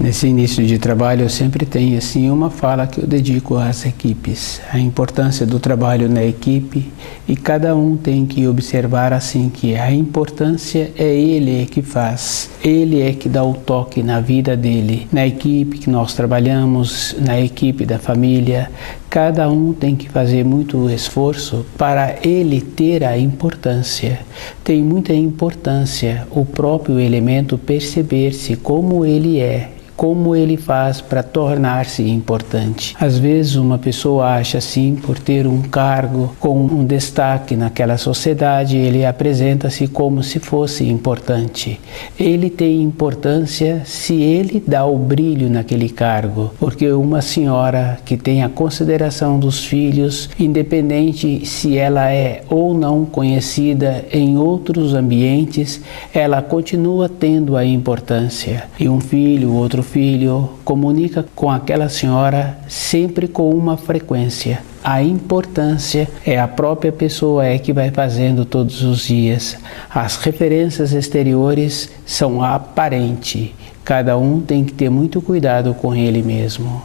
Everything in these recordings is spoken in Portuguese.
Nesse início de trabalho eu sempre tenho assim uma fala que eu dedico às equipes, a importância do trabalho na equipe, e cada um tem que observar assim que a importância é ele que faz, ele é que dá o toque na vida dele, na equipe que nós trabalhamos, na equipe da família. Cada um tem que fazer muito esforço para ele ter a importância. Tem muita importância o próprio elemento perceber-se como ele é, como ele faz para tornar-se importante. Às vezes uma pessoa acha assim, por ter um cargo com um destaque naquela sociedade, ele apresenta-se como se fosse importante. Ele tem importância se ele dá o brilho naquele cargo, porque uma senhora que tem a consideração dos filhos, independente se ela é ou não conhecida em outros ambientes, ela continua tendo a importância. E um filho, outro filho, comunica com aquela senhora sempre com uma frequência. A importância é a própria pessoa que vai fazendo todos os dias. As referências exteriores são aparentes. Cada um tem que ter muito cuidado com ele mesmo.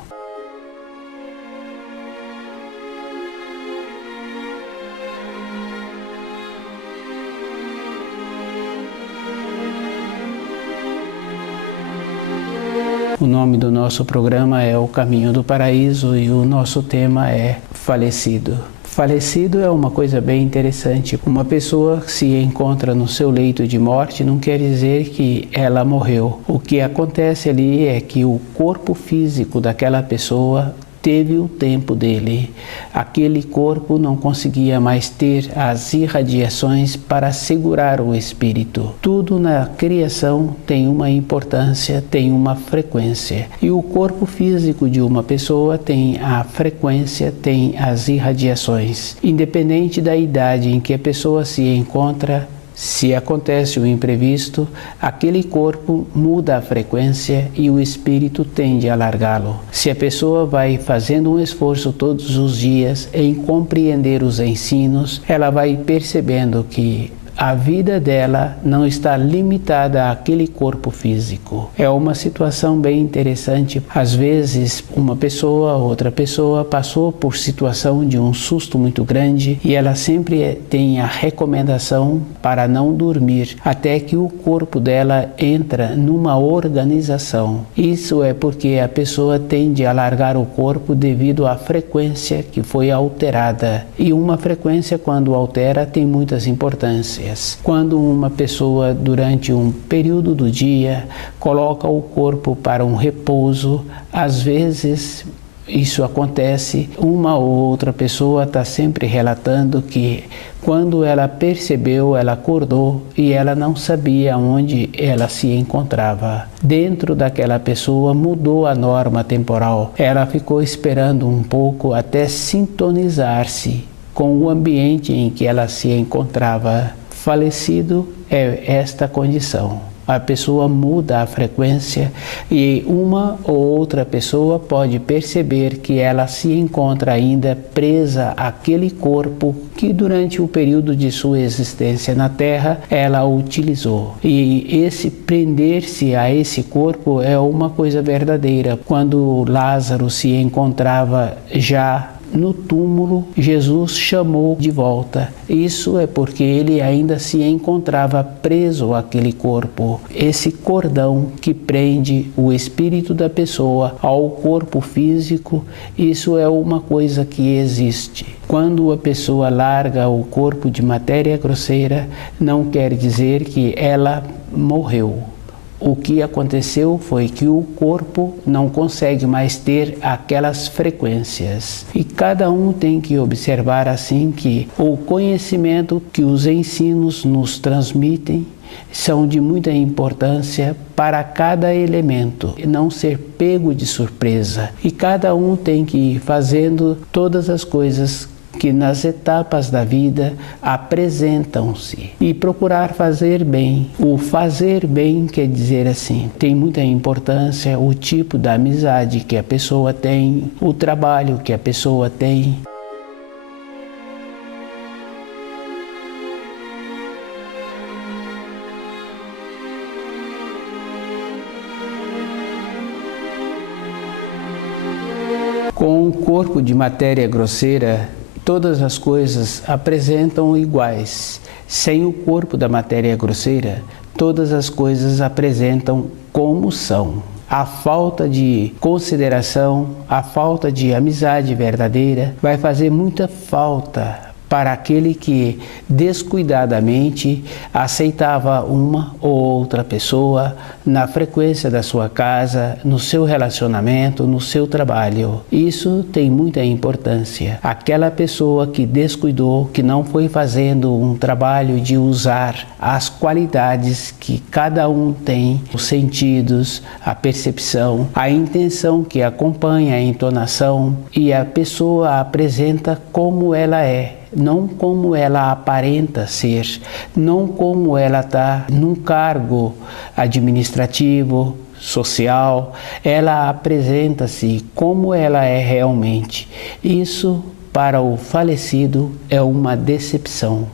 O nome do nosso programa é O Caminho do Paraíso e o nosso tema é Falecido. Falecido é uma coisa bem interessante. Uma pessoa que se encontra no seu leito de morte não quer dizer que ela morreu. O que acontece ali é que o corpo físico daquela pessoa teve o tempo dele. Aquele corpo não conseguia mais ter as irradiações para segurar o espírito. Tudo na criação tem uma importância, tem uma frequência. E o corpo físico de uma pessoa tem a frequência, tem as irradiações. Independente da idade em que a pessoa se encontra, se acontece o imprevisto, aquele corpo muda a frequência e o espírito tende a largá-lo. Se a pessoa vai fazendo um esforço todos os dias em compreender os ensinos, ela vai percebendo que a vida dela não está limitada àquele corpo físico. É uma situação bem interessante. Às vezes, uma pessoa, outra pessoa passou por situação de um susto muito grande e ela sempre tem a recomendação para não dormir até que o corpo dela entra numa organização. Isso é porque a pessoa tende a largar o corpo devido à frequência que foi alterada. E uma frequência, quando altera, tem muitas importâncias. Quando uma pessoa, durante um período do dia, coloca o corpo para um repouso, às vezes isso acontece, uma ou outra pessoa está sempre relatando que quando ela percebeu, ela acordou e ela não sabia onde ela se encontrava. Dentro daquela pessoa mudou a norma temporal. Ela ficou esperando um pouco até sintonizar-se com o ambiente em que ela se encontrava. Falecido é esta condição. A pessoa muda a frequência e uma ou outra pessoa pode perceber que ela se encontra ainda presa àquele corpo que durante o período de sua existência na Terra ela utilizou. E esse prender-se a esse corpo é uma coisa verdadeira. Quando Lázaro se encontrava já no túmulo, Jesus chamou de volta. Isso é porque ele ainda se encontrava preso àquele corpo. Esse cordão que prende o espírito da pessoa ao corpo físico, isso é uma coisa que existe. Quando a pessoa larga o corpo de matéria grosseira, não quer dizer que ela morreu. O que aconteceu foi que o corpo não consegue mais ter aquelas frequências. E cada um tem que observar assim que o conhecimento que os ensinos nos transmitem são de muita importância para cada elemento, não ser pego de surpresa. E cada um tem que ir fazendo todas as coisas que nas etapas da vida apresentam-se e procurar fazer bem. O fazer bem quer dizer assim, tem muita importância o tipo da amizade que a pessoa tem, o trabalho que a pessoa tem. Com um corpo de matéria grosseira, todas as coisas apresentam iguais. Sem o corpo da matéria grosseira, todas as coisas apresentam como são. A falta de consideração, a falta de amizade verdadeira vai fazer muita falta para aquele que descuidadamente aceitava uma ou outra pessoa na frequência da sua casa, no seu relacionamento, no seu trabalho. Isso tem muita importância. Aquela pessoa que descuidou, que não foi fazendo um trabalho de usar as qualidades que cada um tem, os sentidos, a percepção, a intenção que acompanha a entonação, e a pessoa apresenta como ela é, não como ela aparenta ser, não como ela está num cargo administrativo, social, ela apresenta-se como ela é realmente. Isso, para o falecido, é uma decepção.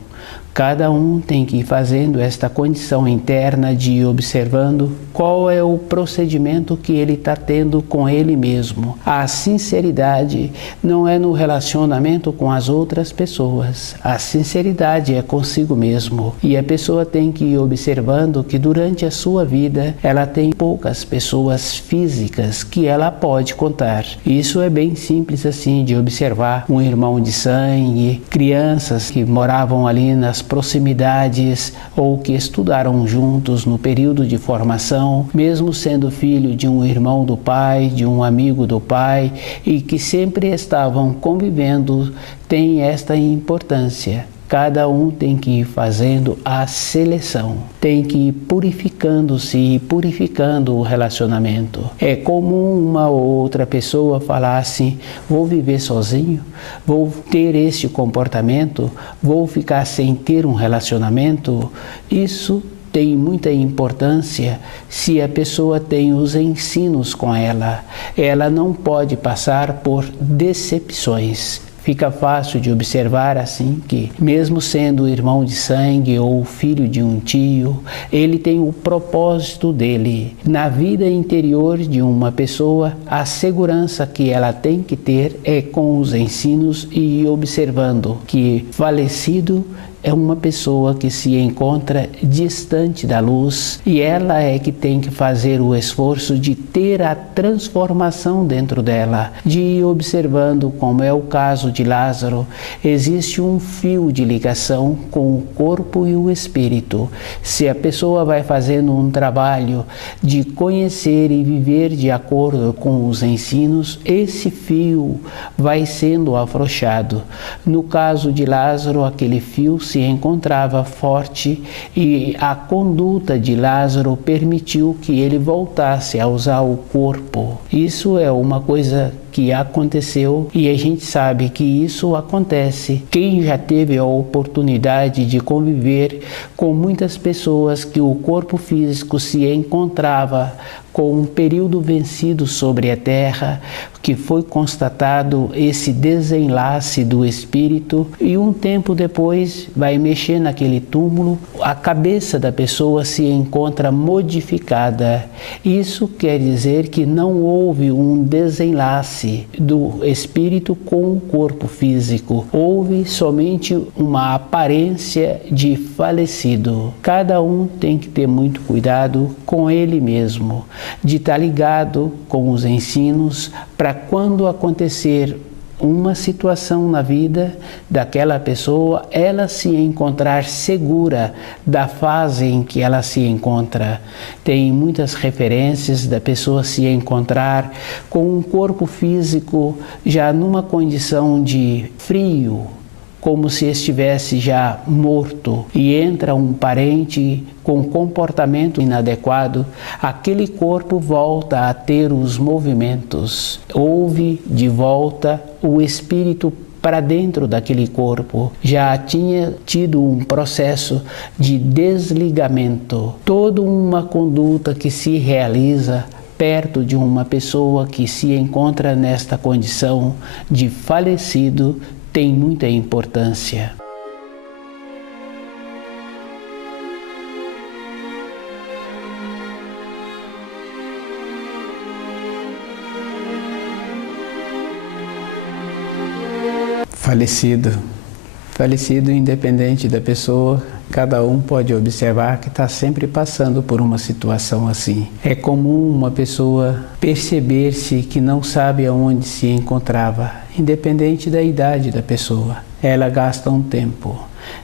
Cada um tem que ir fazendo esta condição interna de ir observando qual é o procedimento que ele está tendo com ele mesmo. A sinceridade não é no relacionamento com as outras pessoas. A sinceridade é consigo mesmo. E a pessoa tem que ir observando que durante a sua vida ela tem poucas pessoas físicas que ela pode contar. Isso é bem simples assim de observar. Um irmão de sangue, crianças que moravam ali nas proximidades ou que estudaram juntos no período de formação, mesmo sendo filho de um irmão do pai, de um amigo do pai, e que sempre estavam convivendo, tem esta importância. Cada um tem que ir fazendo a seleção, tem que ir purificando-se e purificando o relacionamento. É comum uma ou outra pessoa falar assim: vou viver sozinho, vou ter este comportamento, vou ficar sem ter um relacionamento. Isso tem muita importância se a pessoa tem os ensinos com ela. Ela não pode passar por decepções. Fica fácil de observar assim que, mesmo sendo irmão de sangue ou filho de um tio, ele tem o propósito dele. Na vida interior de uma pessoa, a segurança que ela tem que ter é com os ensinos e observando que falecido é uma pessoa que se encontra distante da luz e ela é que tem que fazer o esforço de ter a transformação dentro dela, de ir observando, como é o caso de Lázaro, existe um fio de ligação com o corpo e o espírito. Se a pessoa vai fazendo um trabalho de conhecer e viver de acordo com os ensinos, esse fio vai sendo afrouxado. No caso de Lázaro, aquele fio se encontrava forte e a conduta de Lázaro permitiu que ele voltasse a usar o corpo. Isso é uma coisa que aconteceu e a gente sabe que isso acontece. Quem já teve a oportunidade de conviver com muitas pessoas que o corpo físico se encontrava com um período vencido sobre a terra, que foi constatado esse desenlace do espírito e um tempo depois vai mexer naquele túmulo, a cabeça da pessoa se encontra modificada. Isso quer dizer que não houve um desenlace do espírito com o corpo físico, houve somente uma aparência de falecido. Cada um tem que ter muito cuidado com ele mesmo, de estar ligado com os ensinos para quando acontecer uma situação na vida daquela pessoa, ela se encontrar segura da fase em que ela se encontra. Tem muitas referências da pessoa se encontrar com um corpo físico já numa condição de frio, como se estivesse já morto, e entra um parente com comportamento inadequado, aquele corpo volta a ter os movimentos. Houve de volta o espírito para dentro daquele corpo, já tinha tido um processo de desligamento. Toda uma conduta que se realiza perto de uma pessoa que se encontra nesta condição de falecido tem muita importância. Falecido, independente da pessoa, cada um pode observar que está sempre passando por uma situação assim. É comum uma pessoa perceber-se que não sabe aonde se encontrava, independente da idade da pessoa. Ela gasta um tempo.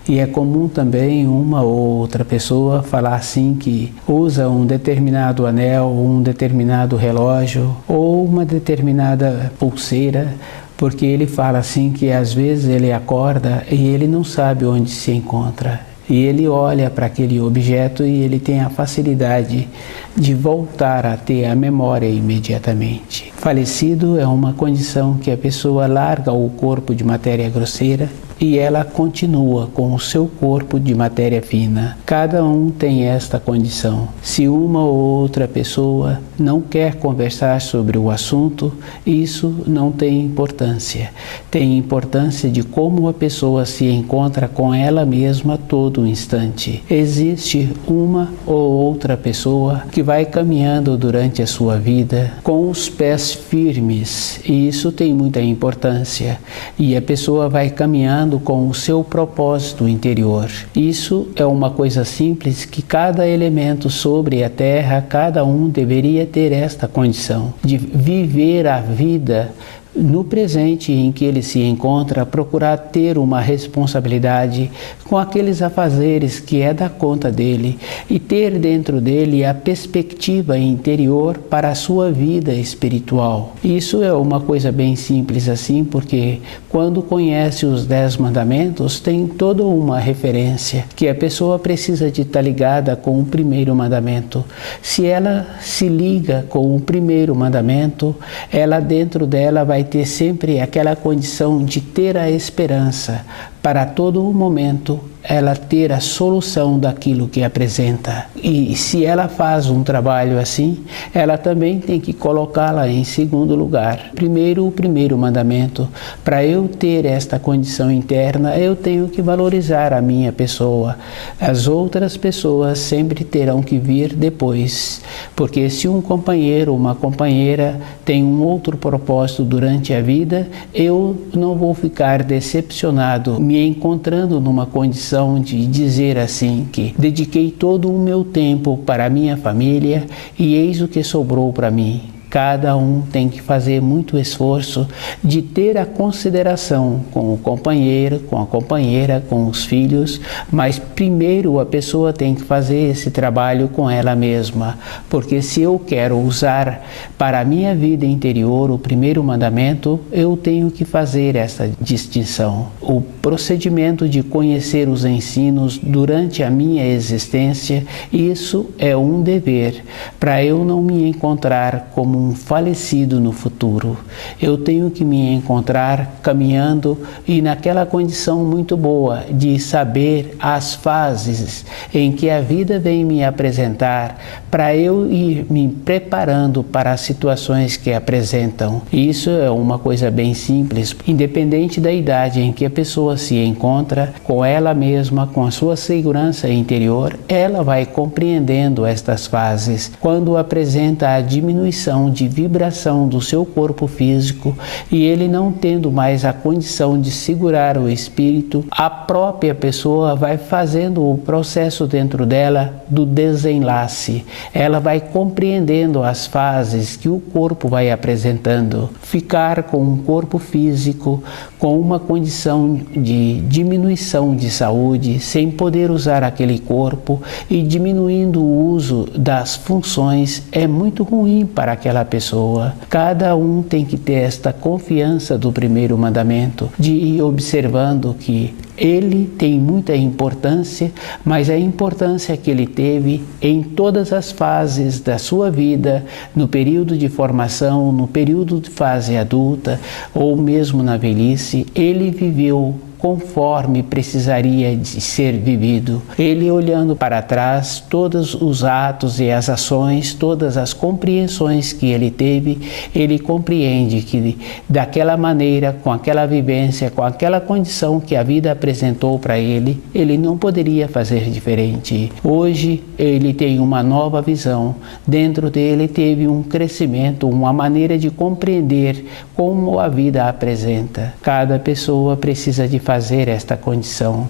E é comum também uma ou outra pessoa falar assim que usa um determinado anel, um determinado relógio ou uma determinada pulseira, porque ele fala assim que às vezes ele acorda e ele não sabe onde se encontra. E ele olha para aquele objeto e ele tem a facilidade de voltar a ter a memória imediatamente. Falecido é uma condição que a pessoa larga o corpo de matéria grosseira e ela continua com o seu corpo de matéria fina. Cada um tem esta condição. Se uma ou outra pessoa não quer conversar sobre o assunto, isso não tem importância. Tem importância de como a pessoa se encontra com ela mesma a todo instante. Existe uma ou outra pessoa que vai caminhando durante a sua vida com os pés firmes, e isso tem muita importância. E a pessoa vai caminhando com o seu propósito interior. Isso é uma coisa simples que cada elemento sobre a Terra, cada um deveria ter esta condição de viver a vida no presente em que ele se encontra, procurar ter uma responsabilidade com aqueles afazeres que é da conta dele e ter dentro dele a perspectiva interior para a sua vida espiritual. Isso é uma coisa bem simples assim, porque quando conhece os 10 mandamentos, tem toda uma referência que a pessoa precisa de estar ligada com o primeiro mandamento. Se ela se liga com o primeiro mandamento, ela dentro dela vai ter sempre aquela condição de ter a esperança para todo o momento ela ter a solução daquilo que apresenta. E se ela faz um trabalho assim, ela também tem que colocá-la em segundo lugar. Primeiro, o primeiro mandamento. Para eu ter esta condição interna, eu tenho que valorizar a minha pessoa. As outras pessoas sempre terão que vir depois. Porque se um companheiro ou uma companheira tem um outro propósito durante a vida, eu não vou ficar decepcionado, me encontrando numa condição de dizer assim que dediquei todo o meu tempo para a minha família e eis o que sobrou para mim. Cada um tem que fazer muito esforço de ter a consideração com o companheiro, com a companheira, com os filhos, mas primeiro a pessoa tem que fazer esse trabalho com ela mesma, porque se eu quero usar para a minha vida interior o primeiro mandamento, eu tenho que fazer essa distinção. O procedimento de conhecer os ensinos durante a minha existência, isso é um dever, para eu não me encontrar como um falecido no futuro. Eu tenho que me encontrar caminhando e naquela condição muito boa de saber as fases em que a vida vem me apresentar para eu ir me preparando para as situações que apresentam. Isso é uma coisa bem simples, independente da idade em que a pessoa se encontra, com ela mesma, com a sua segurança interior, ela vai compreendendo estas fases. Quando apresenta a diminuição de vibração do seu corpo físico e ele não tendo mais a condição de segurar o espírito, a própria pessoa vai fazendo o processo dentro dela do desenlace. Ela vai compreendendo as fases que o corpo vai apresentando. Ficar com um corpo físico com uma condição de diminuição de saúde, sem poder usar aquele corpo e diminuindo o uso das funções, é muito ruim para aquela pessoa. Cada um tem que ter esta confiança do primeiro mandamento, de ir observando que Ele tem muita importância, mas a importância que ele teve em todas as fases da sua vida, no período de formação, no período de fase adulta ou mesmo na velhice, ele viveu conforme precisaria de ser vivido. Ele, olhando para trás, todos os atos e as ações, todas as compreensões que ele teve, ele compreende que daquela maneira, com aquela vivência, com aquela condição que a vida apresentou para ele, ele não poderia fazer diferente. Hoje, ele tem uma nova visão. Dentro dele teve um crescimento, uma maneira de compreender como a vida apresenta. Cada pessoa precisa de fazer esta condição.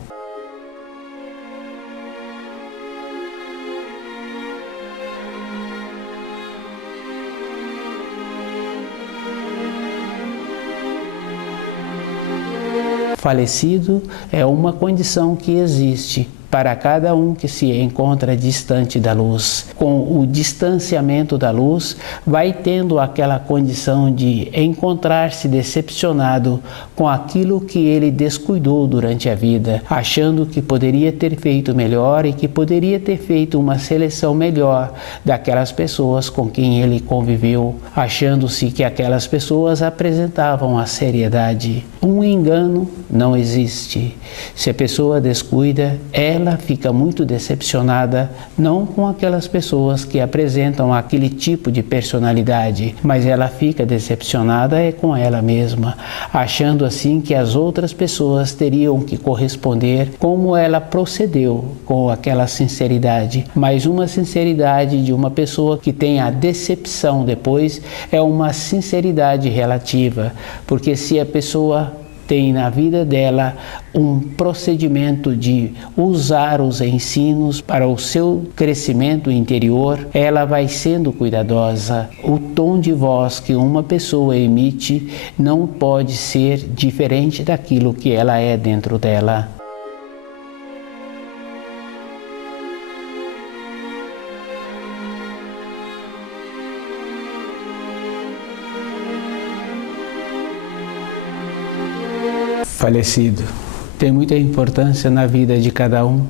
Falecido é uma condição que existe para cada um que se encontra distante da luz. Com o distanciamento da luz, vai tendo aquela condição de encontrar-se decepcionado com aquilo que ele descuidou durante a vida, achando que poderia ter feito melhor e que poderia ter feito uma seleção melhor daquelas pessoas com quem ele conviveu, achando-se que aquelas pessoas apresentavam a seriedade. Um engano não existe. Se a pessoa descuida, ela fica muito decepcionada, não com aquelas pessoas que apresentam aquele tipo de personalidade, mas ela fica decepcionada com ela mesma, achando assim que as outras pessoas teriam que corresponder como ela procedeu com aquela sinceridade. Mas uma sinceridade de uma pessoa que tem a decepção depois é uma sinceridade relativa, porque se a pessoa tem na vida dela um procedimento de usar os ensinos para o seu crescimento interior, ela vai sendo cuidadosa. O tom de voz que uma pessoa emite não pode ser diferente daquilo que ela é dentro dela. Falecido. Tem muita importância na vida de cada um,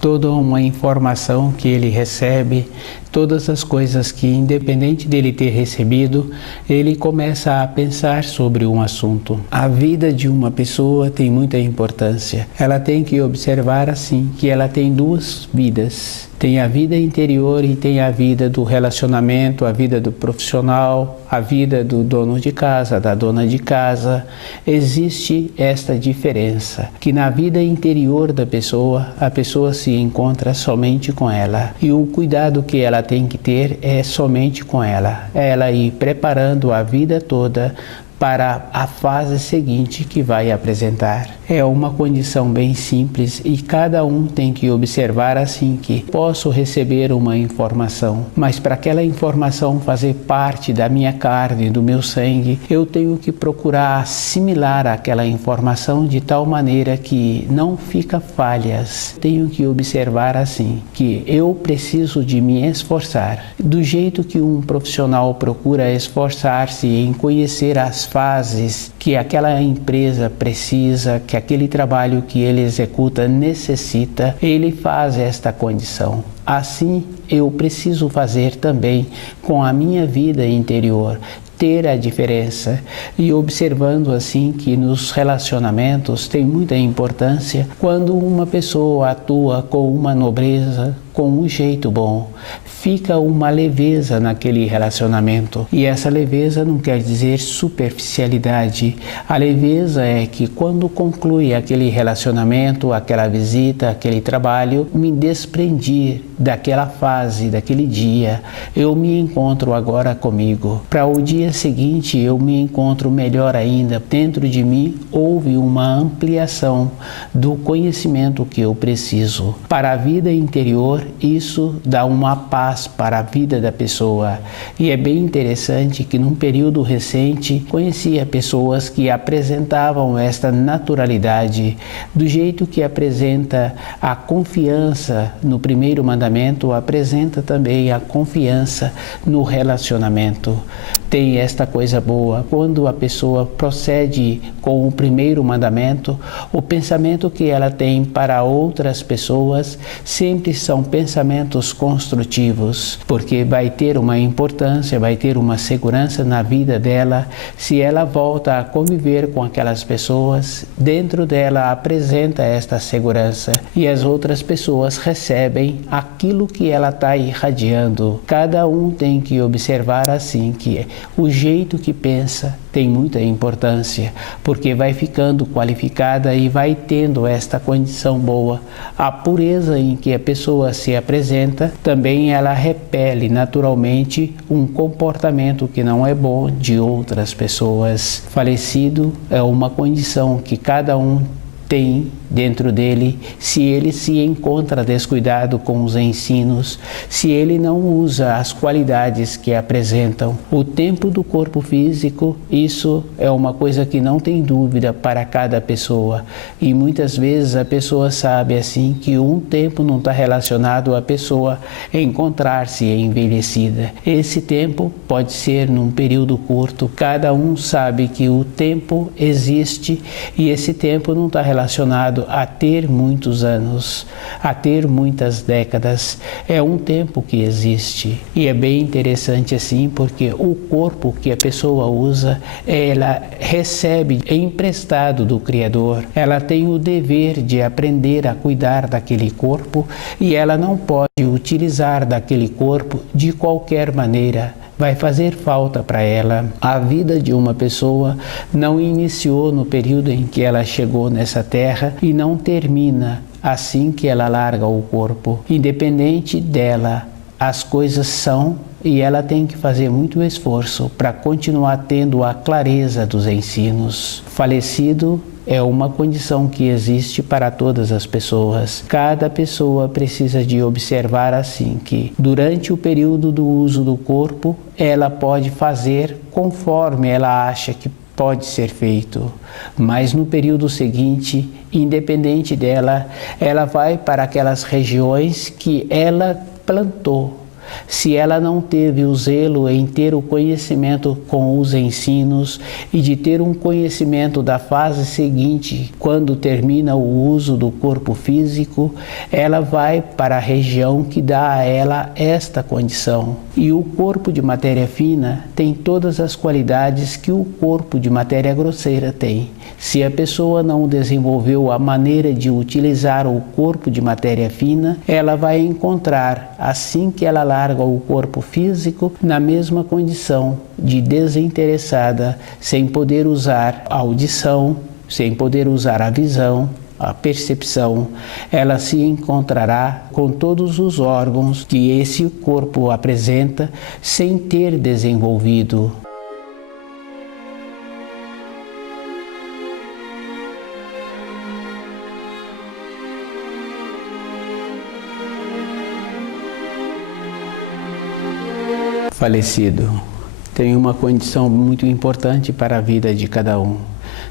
toda uma informação que ele recebe, todas as coisas que, independente dele ter recebido, ele começa a pensar sobre um assunto. A vida de uma pessoa tem muita importância. Ela tem que observar assim, que ela tem duas vidas. Tem a vida interior e tem a vida do relacionamento, a vida do profissional, a vida do dono de casa, da dona de casa. Existe esta diferença, que na vida interior da pessoa, a pessoa se encontra somente com ela. E o cuidado que ela tem que ter é somente com ela. Ela ir preparando a vida toda para a fase seguinte que vai apresentar. É uma condição bem simples e cada um tem que observar assim que posso receber uma informação, mas para aquela informação fazer parte da minha carne, do meu sangue, eu tenho que procurar assimilar aquela informação de tal maneira que não fica falhas. Tenho que observar assim que eu preciso de me esforçar, do jeito que um profissional procura esforçar-se em conhecer as fases que aquela empresa precisa, que aquele trabalho que ele executa necessita, ele faz esta condição. Assim, eu preciso fazer também com a minha vida interior, ter a diferença e observando assim que nos relacionamentos tem muita importância quando uma pessoa atua com uma nobreza, com um jeito bom, fica uma leveza naquele relacionamento. E essa leveza não quer dizer superficialidade. A leveza é que quando conclui aquele relacionamento, aquela visita, aquele trabalho, me desprendi daquela fase, daquele dia. Eu me encontro agora comigo. Para o dia seguinte eu me encontro melhor ainda. Dentro de mim houve uma ampliação do conhecimento que eu preciso. Para a vida interior, isso dá uma paz para a vida da pessoa. E é bem interessante que num período recente conhecia pessoas que apresentavam esta naturalidade, do jeito que apresenta a confiança no primeiro mandamento, apresenta também a confiança no relacionamento. tem esta coisa boa. Quando a pessoa procede com o primeiro mandamento, o pensamento que ela tem para outras pessoas sempre são pensamentos construtivos, porque vai ter uma importância, vai ter uma segurança na vida dela se ela volta a conviver com aquelas pessoas. Dentro dela apresenta esta segurança e as outras pessoas recebem aquilo que ela está irradiando. Cada um tem que observar assim que o jeito que pensa tem muita importância, porque vai ficando qualificada e vai tendo esta condição boa. A pureza em que a pessoa se apresenta, também ela repele naturalmente um comportamento que não é bom de outras pessoas. Falecido é uma condição que cada um tem dentro dele, se ele se encontra descuidado com os ensinos, se ele não usa as qualidades que apresentam. O tempo do corpo físico, isso é uma coisa que não tem dúvida para cada pessoa. E muitas vezes a pessoa sabe assim que um tempo não está relacionado à pessoa encontrar-se envelhecida. Esse tempo pode ser num período curto. Cada um sabe que o tempo existe e esse tempo não está relacionado a ter muitos anos, a ter muitas décadas. É um tempo que existe e é bem interessante assim, porque o corpo que a pessoa usa, ela recebe emprestado do Criador. Ela tem o dever de aprender a cuidar daquele corpo e ela não pode utilizar daquele corpo de qualquer maneira. Vai fazer falta para ela. A vida de uma pessoa não iniciou no período em que ela chegou nessa terra e não termina assim que ela larga o corpo. Independente dela, as coisas são e ela tem que fazer muito esforço para continuar tendo a clareza dos ensinos. Falecido é uma condição que existe para todas as pessoas. Cada pessoa precisa de observar assim que, durante o período do uso do corpo, ela pode fazer conforme ela acha que pode ser feito. Mas no período seguinte, independente dela, ela vai para aquelas regiões que ela plantou. Se ela não teve o zelo em ter o conhecimento com os ensinos e de ter um conhecimento da fase seguinte, quando termina o uso do corpo físico, ela vai para a região que dá a ela esta condição. E o corpo de matéria fina tem todas as qualidades que o corpo de matéria grosseira tem. Se a pessoa não desenvolveu a maneira de utilizar o corpo de matéria fina, ela vai encontrar, assim que ela larga o corpo físico, na mesma condição de desinteressada, sem poder usar a audição, sem poder usar a visão, a percepção. Ela se encontrará com todos os órgãos que esse corpo apresenta sem ter desenvolvido. Falecido tem uma condição muito importante para a vida de cada um.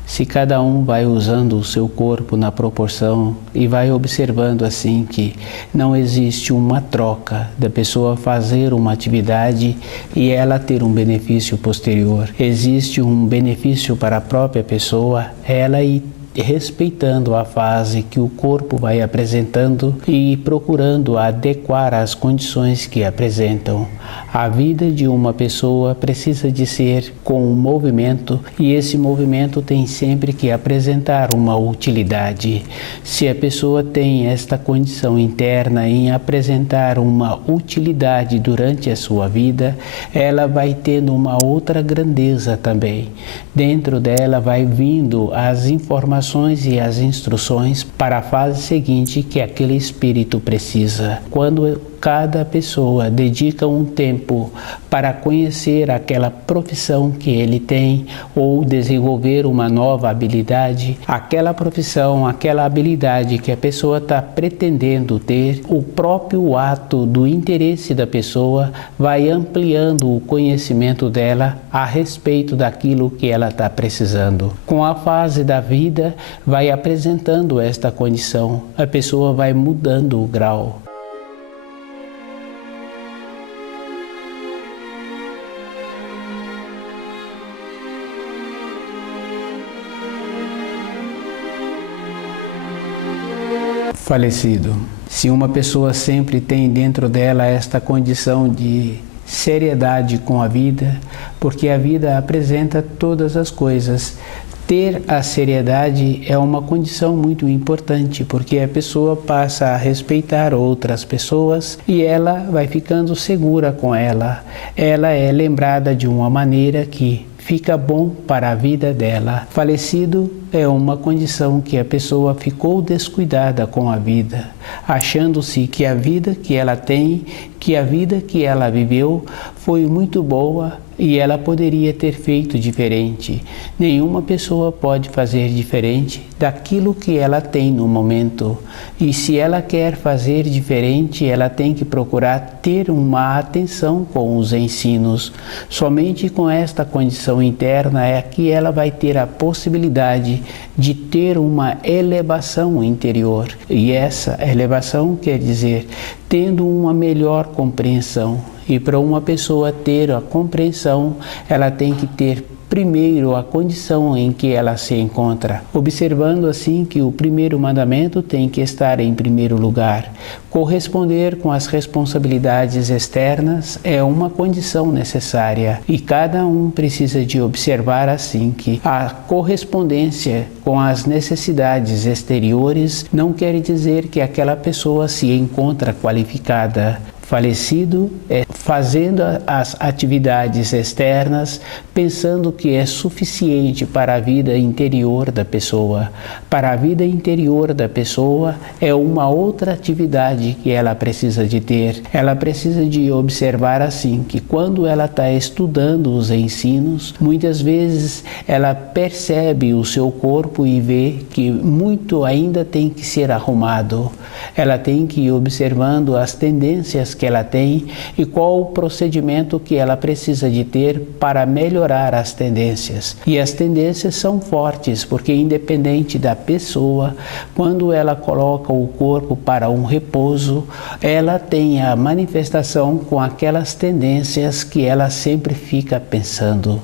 Se cada um vai usando o seu corpo na proporção e vai observando assim que não existe uma troca da pessoa fazer uma atividade e ela ter um benefício posterior. Existe um benefício para a própria pessoa, ela e respeitando a fase que o corpo vai apresentando e procurando adequar às condições que apresentam. A vida de uma pessoa precisa de ser com um movimento e esse movimento tem sempre que apresentar uma utilidade. Se a pessoa tem esta condição interna em apresentar uma utilidade durante a sua vida, ela vai tendo uma outra grandeza também. Dentro dela vai vindo as informações e as instruções para a fase seguinte que aquele espírito precisa. Quando cada pessoa dedica um tempo para conhecer aquela profissão que ele tem ou desenvolver uma nova habilidade, aquela profissão, aquela habilidade que a pessoa está pretendendo ter, o próprio ato do interesse da pessoa vai ampliando o conhecimento dela a respeito daquilo que ela está precisando. Com a fase da vida, vai apresentando esta condição, a pessoa vai mudando o grau. Falecido. Se uma pessoa sempre tem dentro dela esta condição de seriedade com a vida, porque a vida apresenta todas as coisas, ter a seriedade é uma condição muito importante, porque a pessoa passa a respeitar outras pessoas e ela vai ficando segura com ela. Ela é lembrada de uma maneira que fica bom para a vida dela. Falecido é uma condição que a pessoa ficou descuidada com a vida, achando-se que a vida que ela tem, que a vida que ela viveu foi muito boa e ela poderia ter feito diferente. Nenhuma pessoa pode fazer diferente daquilo que ela tem no momento. E se ela quer fazer diferente, ela tem que procurar ter uma atenção com os ensinos. Somente com esta condição interna é que ela vai ter a possibilidade de ter uma elevação interior. E essa elevação quer dizer tendo uma melhor compreensão. E para uma pessoa ter a compreensão, ela tem que ter primeiro a condição em que ela se encontra, observando assim que o primeiro mandamento tem que estar em primeiro lugar. Corresponder com as responsabilidades externas é uma condição necessária e cada um precisa de observar assim que a correspondência com as necessidades exteriores não quer dizer que aquela pessoa se encontra qualificada. Falecido é fazendo as atividades externas pensando que é suficiente para a vida interior da pessoa. Para a vida interior da pessoa é uma outra atividade que ela precisa de ter. Ela precisa de observar assim que quando ela está estudando os ensinos, muitas vezes ela percebe o seu corpo e vê que muito ainda tem que ser arrumado. Ela tem que ir observando as tendências que ela tem e qual o procedimento que ela precisa de ter para melhorar as tendências. E as tendências são fortes, porque independente da pessoa, quando ela coloca o corpo para um repouso, ela tem a manifestação com aquelas tendências que ela sempre fica pensando.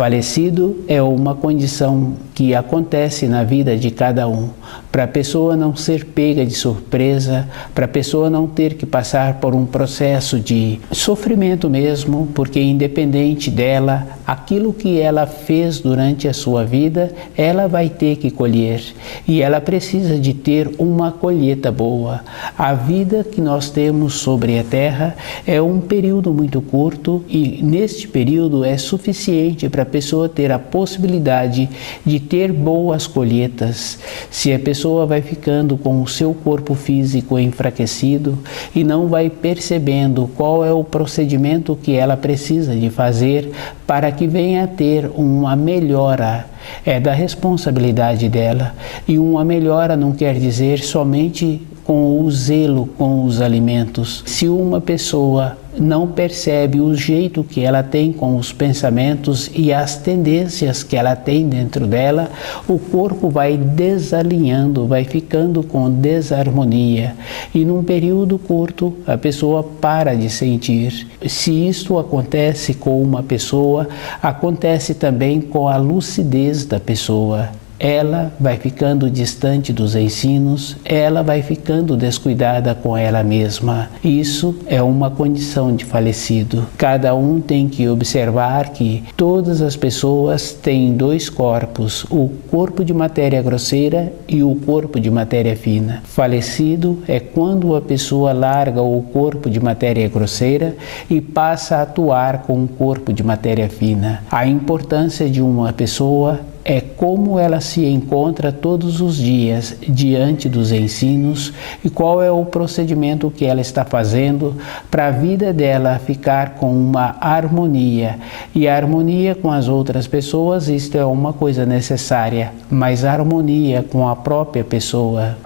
Falecido é uma condição que acontece na vida de cada um, para a pessoa não ser pega de surpresa, para a pessoa não ter que passar por um processo de sofrimento mesmo, porque independente dela, aquilo que ela fez durante a sua vida, ela vai ter que colher e ela precisa de ter uma colheita boa. A vida que nós temos sobre a Terra é um período muito curto e neste período é suficiente para a pessoa ter a possibilidade de ter boas colheitas. Se a pessoa vai ficando com o seu corpo físico enfraquecido e não vai percebendo qual é o procedimento que ela precisa de fazer para que venha a ter uma melhora, é da responsabilidade dela. E uma melhora não quer dizer somente com o zelo com os alimentos. Se uma pessoa não percebe o jeito que ela tem com os pensamentos e as tendências que ela tem dentro dela, o corpo vai desalinhando, vai ficando com desarmonia. E num período curto, a pessoa para de sentir. Se isto acontece com uma pessoa, acontece também com a lucidez da pessoa. Ela vai ficando distante dos ensinos, ela vai ficando descuidada com ela mesma. Isso é uma condição de falecido. Cada um tem que observar que todas as pessoas têm dois corpos, o corpo de matéria grosseira e o corpo de matéria fina. Falecido é quando a pessoa larga o corpo de matéria grosseira e passa a atuar com o corpo de matéria fina. A importância de uma pessoa é como ela se encontra todos os dias diante dos ensinos e qual é o procedimento que ela está fazendo para a vida dela ficar com uma harmonia. E a harmonia com as outras pessoas, isto é uma coisa necessária, mas a harmonia com a própria pessoa.